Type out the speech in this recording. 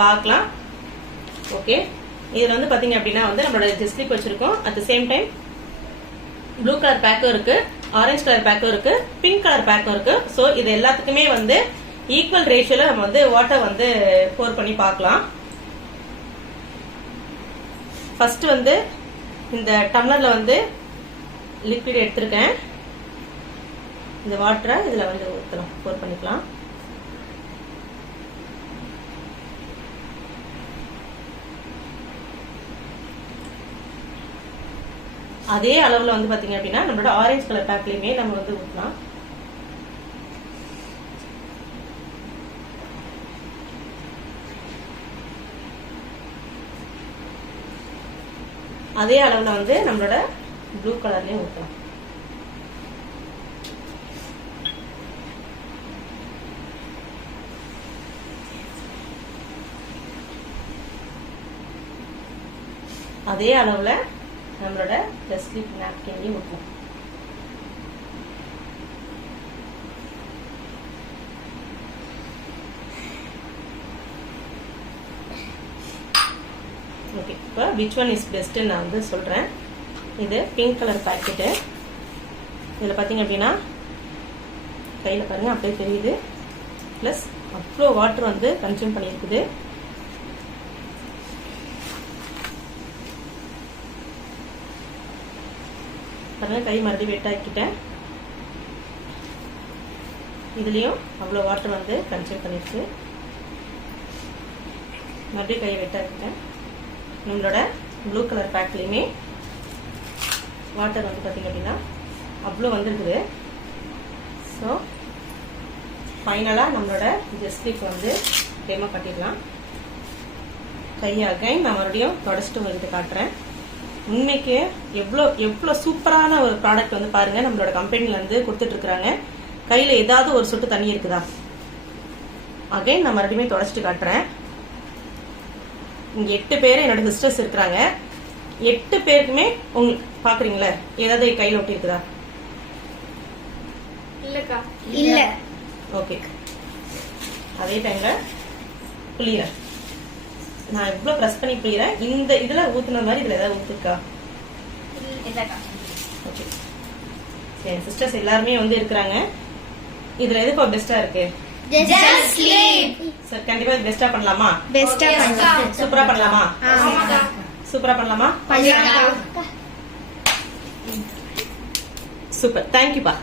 பார்க்கலாம். ஓகே, இதுல வந்து பாத்தீங்க அப்படின்னா வந்து நம்மளோட ஜெஸ்ட் ஸ்லிப் வச்சிருக்கோம். At the same time blue colour பேக்கும் இருக்கு, ஆரஞ்சு கலர் பேக்கும் இருக்கு, பிங்க் கலர் பேக்கும் இருக்கு. சோ இது எல்லாத்துக்குமே வந்து ஈக்குவல் ரேஷியோல நம்ம வந்து வாட்டர் வந்து போர் பண்ணி பார்க்கலாம். ஃபர்ஸ்ட் வந்து இந்த டம்ளர்ல வந்து லிக்விட் எடுத்திருக்கேன். இந்த வாட்டரை இதுல வந்து ஊற்றலாம், போர் பண்ணிக்கலாம். அதே அளவுல வந்து பாத்தீங்க அப்படின்னா நம்மளோட ஆரஞ்சு கலர் பேக்லயுமே நம்ம வந்து ஊற்றலாம். அதே அளவுல வந்து நம்மளோட ப்ளூ கலர்லயும் ஊற்றலாம். அதே அளவுல நம்மளோட ஜஸ்ட் ஸ்லிப் நாப்கின்லயும் ஊற்றலாம். ஓகே, இப்போ விச் ஒன் இஸ் பெஸ்ட் நான் வந்து சொல்றேன். இது பிங்க் கலர் பாக்கெட்டு. இதுல பாத்தீங்க அப்படின்னா கையில பாருங்க அப்படியே தெரியுது. பிளஸ் அவ்வளோ வாட்டர் வந்து கன்சியூம் பண்ணியிருக்குது. பாருங்க, கை மறுபடியும் வெட்டாக்கிட்டேன். இதுலயும் அவ்வளோ வாட்டர் வந்து கன்சியூம் பண்ணிருக்கு. மறுபடியும் கையை வெட்டாக்கிட்டேன். நம்மளோட ப்ளூ கலர் பேக்லயுமே வாட்டர் வந்து பாத்தீங்க அப்படின்னா அவ்வளோ வந்துருக்குது. ஸோ ஃபைனலா நம்மளோட ஜஸ்ட் ஸ்லிப் வந்து டெமோ கட்டிடலாம். கையாக நான் மறுபடியும் தொடச்சிட்டு உங்ககிட்ட காட்டுறேன். உண்மைக்கு எவ்வளோ சூப்பரான ஒரு ப்ராடக்ட் வந்து பாருங்க நம்மளோட கம்பெனில இருந்து கொடுத்துட்டு இருக்காங்க. கையில ஏதாவது ஒரு சொட்டு தண்ணி இருக்குதா? அகைன் நான் மறுபடியும் தொடச்சிட்டு காட்டுறேன். இங்க 8 பேர் என்னோட சிஸ்டர்ஸ் இருக்கிறாங்க. 8 பேருக்குமே பாக்குறீங்களா ஏதாவது கையில ஒட்டி இருக்குதா? இல்ல. ஓகே, அதே டைம்ல புளியறேன். நான் எவ்வளவு பிரஸ் பண்ணி புளியறேன். இந்த இதுல ஊத்துன மாதிரி இதுல ஏதாவது ஊத்துக்கா? ஓகே, சரி. சிஸ்டர்ஸ் எல்லாருமே வந்து இருக்கிறாங்க. இதுல எது பெஸ்டா இருக்கு? Just sleep. சார் கண்டிப்பா பெஸ்டா பண்ணலாமா? பெஸ்டா பண்ணலாம். சூப்பரா பண்ணலாமா? சூப்பரா பண்ணலாமா? பண்ணலாம். சூப்பர், தேங்க்யூப்பா.